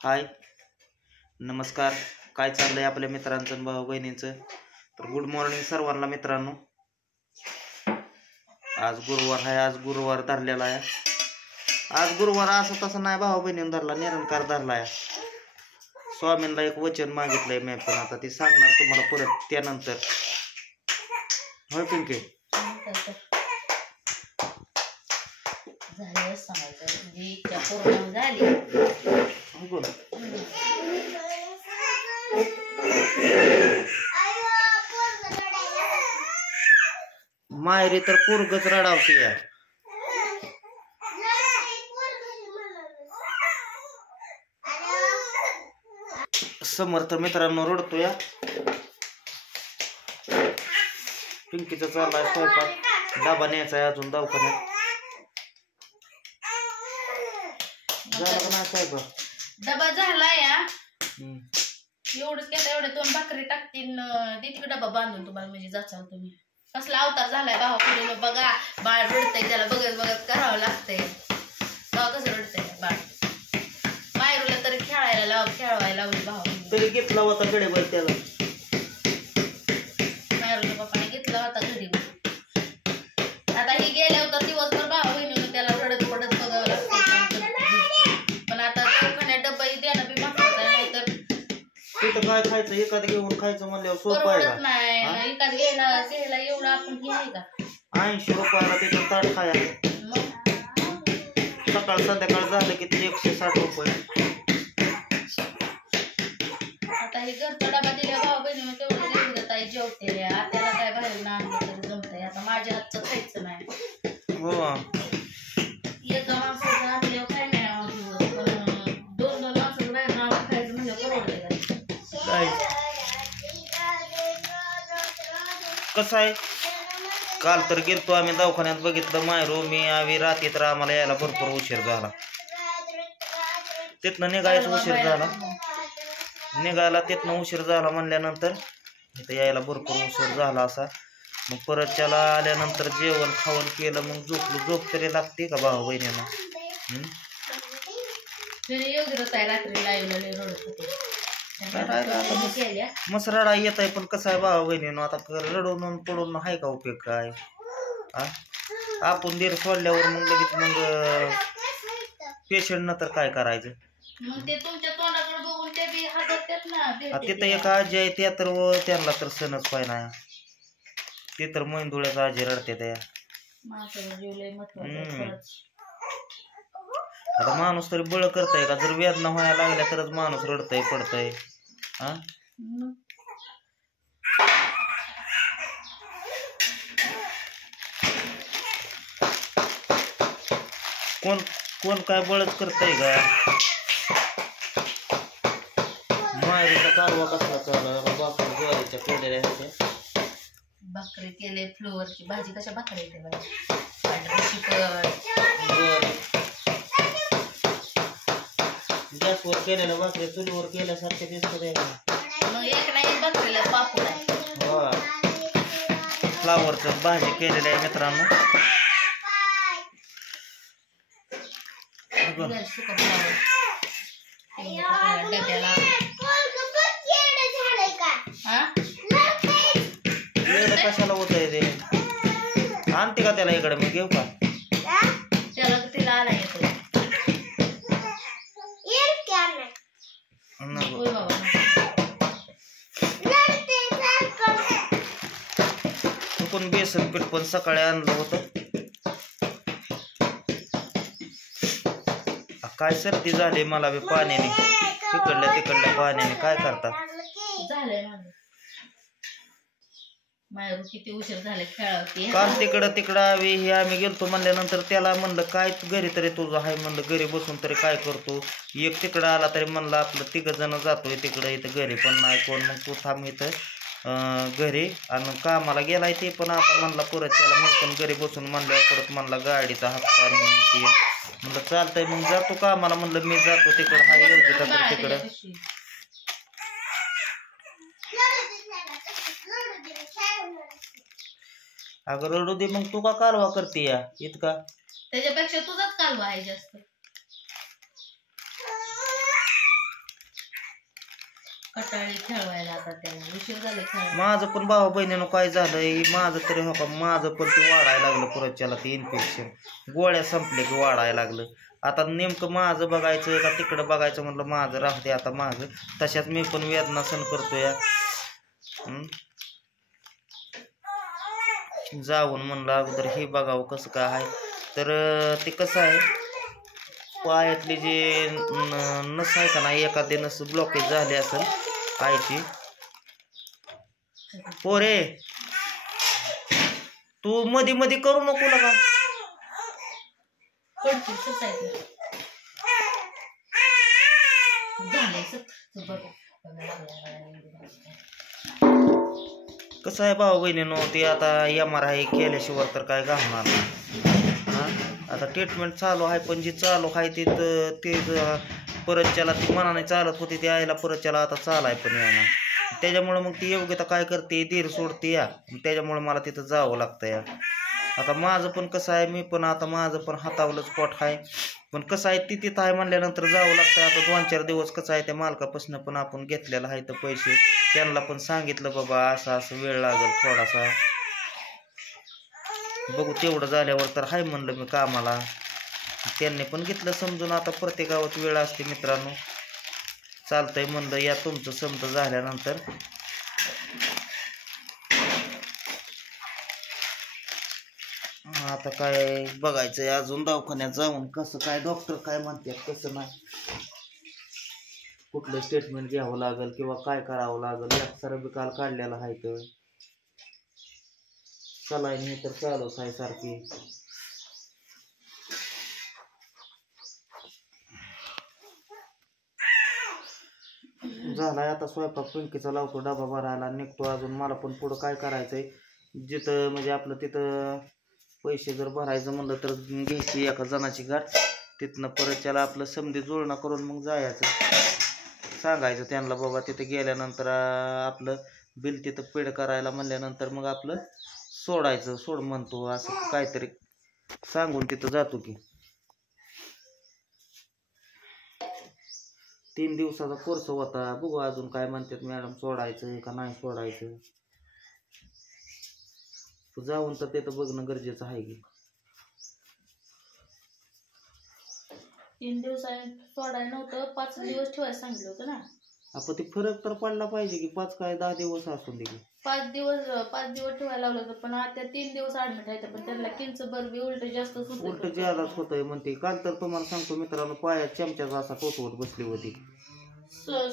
हाय नमस्कार. काय चाललंय आपल्या मित्रांचं आणि भाऊ बहिणींचं? तर गुड मॉर्निंग सर्वांना मित्रांनो. आज गुरुवार आहे, आज गुरुवार धरलेला आहे. आज गुरुवार असं तसं नाही, भाऊ बहिणीनं धरला, निरंकार धरला आहे. स्वामींना एक वचन मागितलंय मी, पण आता ती सांगणार तुम्हाला परत त्यानंतर. होय पिंके? झालं सांगायचं म्हणजे इच्छा पूर्ण झाली. मायरी तर पोरगच रडावती या. समर्थ मित्रांनो रडतो या. पिंकीचा चाललाय स्वयंपाक, डबा न्यायचा आहे अजून दवाखान्यात. झाला का नाही स्वयंपाक? डबा झाला या. एवढंच केलं, एवढे 2 भाकरी टाकतील देते डबा बांधून तुम्हाला, म्हणजे जाचाल तुम्ही. कसला अवतार झालाय भावा पुढे बघा. बाळ रडतंय, त्याला बघत बघत करावं लागतंय. तेव्हा कसं रडतंय बाळ. मायरूला तरी खेळवायला लावली भावा. तरी घेतला होता गडेवर त्याला. मायरूला पप्पाने घेतला होता घरी. आता ही गेल्या होता दिवसभर भावा बहिणीने त्याला रडत पडत बघावं लागतं. पण आता दवाखान्यात डब्बाही द्यायला बी मागतात, नाहीतर तिथं काय खायचं, एखादं घेऊन खायचं म्हणल्यावर सोपं आहे का? नाही एखाद घ्यायला एवढं आपण हे आहे का? 80 रुपयाला तिथं ताट खाया. सकाळ संध्याकाळ झालं की 160 रुपये. आता हे घरचा डबा दिल्या भाऊ बहिणी तेवढं देऊ ताई जेवते. त्याला काय बाहेर आणलं तरी जमतंय. आता माझ्या हातचं खायचं नाही. हो, एका माणसाचं आणल्यावर काय नाही आवडत, पण 2 माणसाचं बाहेर आणून खायचं म्हणजे परवडतंय का? कसं आहे, काल तर गेलतो आम्ही दवाखान्यात, बघितलं मायरो मी आम्ही रात्री, तर आम्हाला यायला भरपूर उशीर झाला. तिथनं निघायचं उशीर झाला. निघायला तिथनं उशीर झाला म्हणल्यानंतर इथं यायला भरपूर उशीर झाला असा. मग परत त्याला आल्यानंतर जेवण खावण केलं, मग झोपलो. झोप तरी लागते का भाऊ बहिणींना? मस्त रडा येत आहे, पण कसं आहे भाऊ बहिणीनं, आता रडून पडून आहे का उपयोग काय? आपण दीर सोडल्यावर मग लगेच मग पेशंट न तर काय करायचं? तिथं एक आजी आहे, त्या तर त्यांना तर सणच पाय नाही. ते तर मैंदुळ्याचा आजी रडते त्या. आता माणूस तरी बळ करताय का? जर वेदना व्हायला लागल्या तरच माणूस रडतय पडतय. कोण कोण काय बळच करताय का? मायरीचा कारवा कसला चालला? बापून ज्वारीच्या केलेल्या होत्या. भाकरी केले, फ्लोअरची भाजी. कशा भाकरी येते बघा. गॅसवर केलेल्या भाकरी चुलीवर केल्यासारख्या दिसत. मग एक नाही भाकरीला पापड आहे. फ्लावरचं भाजी केलेली आहे मित्रांनो. डब्याला कशाला होत आहे ते? आणते का त्याला इकडे? मी घेऊ का त्याला? तिला आला येतो. कोण बेसन पीठ पण सकाळी आणलं होतं. काय सर्दी झाली मला बी पाण्याने, तिकडल्या पाण्याने. काय करता? झालंय मायरू किती उशीर झाले खेळावती. काल तिकडं आम्ही गेलतो म्हणल्यानंतर त्याला म्हणलं काय घरी तरी तुझं आहे, म्हणलं घरी बसून तरी काय करतो. एक तिकडं आला तरी म्हणलं आपलं 3 जण जातोय तिकडं, इथं घरी पण नाही कोण. मग तू थांब इथं घरी. आणि कामाला गेलाय ते पण. आता म्हणला परत त्याला मग पण घरी बसून म्हणल्यावर परत म्हणला गाडीचा हप्ता म्हणलं चालतंय मग जातो कामाला. म्हणलं मी जातो तिकडं, हा येऊ तर तिकडं. अगं रडू दे मग, तू का कालवा करते या इतका? त्याच्यापेक्षा तुझाच कालवा आहे जास्त. कटाळी खेळवायला आता त्याला उशीर झाले खेळायला. माझं पण भावा बहिणीनं काय झालंय माझं तरी हो का माझं पण ते वाढायला लागलं पुरच्याला ते इन्फेक्शन गोळ्या संपले की वाढायला लागलं. आता नेमकं माझं बघायचं का तिकडं बघायचं म्हटलं माझं राहते आता माझं तशात मी पण वेदना सहन करतोय. जाऊन म्हणलं अगोदर हे बघावं कसं काय आहे. तर ते कसं आहे पायातली जे नस आहे का नाही एखादी नस ब्लॉकेज झाली असेल आईची. पोरे तू मध्ये मध्ये करू नको का कसं आहे भाऊ बहिणीनो ते आता MRI केल्याशिवाय तर काय घालणार नाही. आता ट्रीटमेंट चालू आहे पण जी चालू आहे ते परतच्याला ती मनाने चालत होती ती आईला परतच्याला आता चालाय पण येणार. त्याच्यामुळं मग ती योग्यता काय करते धीर सोडते या त्याच्यामुळं मला तिथं जावं लागतं या. आता माझं पण कसं आहे मी पण आता माझं पण हातावलंच पोट आहे पण कसं आहे ती तिथं आहे म्हणल्यानंतर जावं लागतं. आता 2-4 दिवस कसं आहे त्या मालकापासून पण आपण घेतलेलं आहे तर पैसे त्यांना पण सांगितलं बाबा असं असं वेळ लागेल थोडासा बघू तेवढं झाल्यावर तर हाय म्हणलं मी कामाला. त्यांनी पण घेतलं समजून. आता प्रत्येक गावात वेळ असते मित्रांनो. चालतंय म्हणलं या तुमचं समज झाल्यानंतर आता काय बघायचंय अजून दवाखान्यात जाऊन कसं काय डॉक्टर काय म्हणतात कसं नाही कुठलं स्टेटमेंट घ्यावं लागेल किंवा काय करावं लागेल. एक्सरे बी काल काढलेला आहे तर सलाईन हे तर चालूच आहे सारखी. झालाय आता स्वयंपाक पिंकीचा लावतो डबा भरायला निघतो. अजून मला पण पुढं काय करायचंय जिथं म्हणजे आपलं तिथं पैसे जर भरायचं म्हणलं तर घ्यायची एका जणाची गाठ तिथनं परत त्याला आपलं समधी जुळणा करून मग जायचं सांगायचं त्यांना बाबा तिथं गेल्यानंतर आपलं बिल तिथं पेड करायला म्हणल्यानंतर मग आपलं सोडायचं सोड म्हणतो असं काहीतरी सांगून तिथं जातो की. 3 दिवसाचा कोर्स होता बघू अजून काय म्हणतात मॅडम सोडायचं का नाही सोडायचं. जाऊन तर ते तर बघणं गरजेचं आहे की. 3 दिवसांनी सोडायला नव्हतं 5 दिवस ठेवायला सांगितलं होतं ना. आपण ते फरक तर पडला पाहिजे की 5 काय 10 दिवस असून दे की. 5 दिवस ठेवायला लावलं होतं पण आता 3 दिवस ऍडमिट आहे पण त्यांना किंच बरं उलट जास्त उलट ज्यादाच होतंय म्हणते. काल तर तुम्हाला सांगतो मित्रांनो पायात चमच्याचा असा टोचवत बसली होती.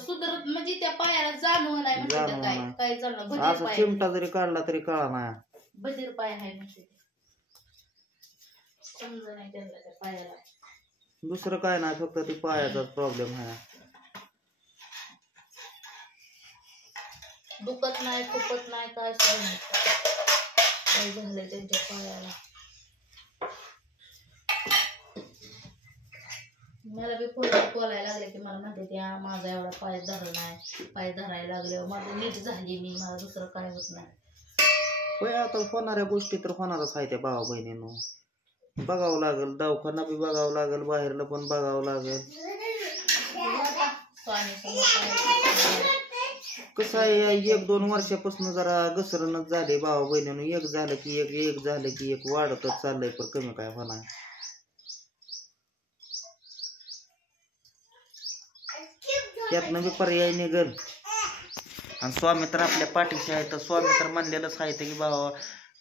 सुधरत म्हणजे त्या पायाला जाणवं नाही म्हणजे काय जाणवं असा चिमटा जरी काढला तरी कळा नाही बधीर पाय आहे म्हणजे समजा नाही त्यांना त्या पायाला. दुसरं काय नाही फक्त ती पायाचाच प्रॉब्लेम आहे. दुखत नाही खुपत नाही काय झालंय त्यांच्या पायाला. मला बी बोलायला लागले की मला म्हणते त्या माझा एवढा पाय धरला नाही पाय धरायला लागल्यावर माझं नीट झाली मी मला दुसरं काय होत नाही. होय आता होणाऱ्या गोष्टी तर होणारच आहे त्या भावा बहिणीनं. बघावं लागेल दवाखाना बी बघावं लागेल बाहेरला पण बघावं लागेल. कसं आहे 1-2 वर्षापासून जरा घसरणच झाले भावा बहिणीनं. एक झालं की एक झालं की एक वाढतच चाललंय पण कमी काय होणार. त्यातनं बी पर्याय निघल. आणि स्वामी तर आपल्या पाठीशी आहे तर स्वामी तर म्हणलेलंच आहे की बाबा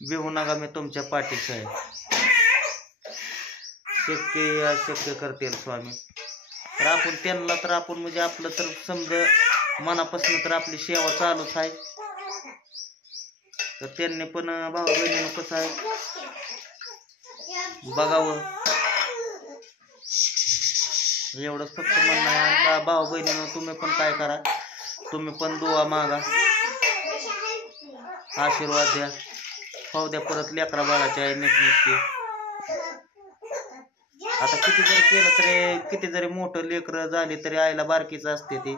भिवू नका मी तुमच्या पाठीशी आहे. शक्य अशक्य करतील स्वामी. तर आपण त्यांना तर आपण म्हणजे आपलं तर समजा मनापासून तर आपली सेवा चालूच आहे. तर त्यांनी पण भाऊ बहिणीनं कसं आहे बघावं एवढंच फक्त म्हणणं आहे. भाऊ बहिणीनं तुम्ही पण काय करा तुम्ही पण दुआ मागा आशीर्वाद द्या पाहू द्या परत लेकरा बाळाच्या आहे नीटनेटकी. आता किती जरी केलं तरी किती जरी मोठं लेकरं झाली तरी आईला बारकीच असते ती.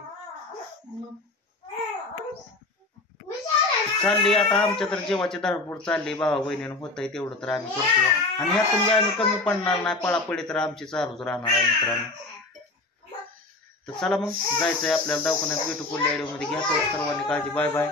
चालली आता आमच्या तर जीवाची धडपड चालली भावा बहिणीनं होतंय तेवढं तर आम्ही करतो. आणि ह्यातून आम्ही कमी पडणार नाही पळापळी तर आमची चालूच राहणार आहे मित्रांनो. तर चला मग जायचंय आपल्याला दवाखान्यात. भेटू पुढल्या व्हिडिओमध्ये. घ्या सर्वांनी काळजी. Bye bye.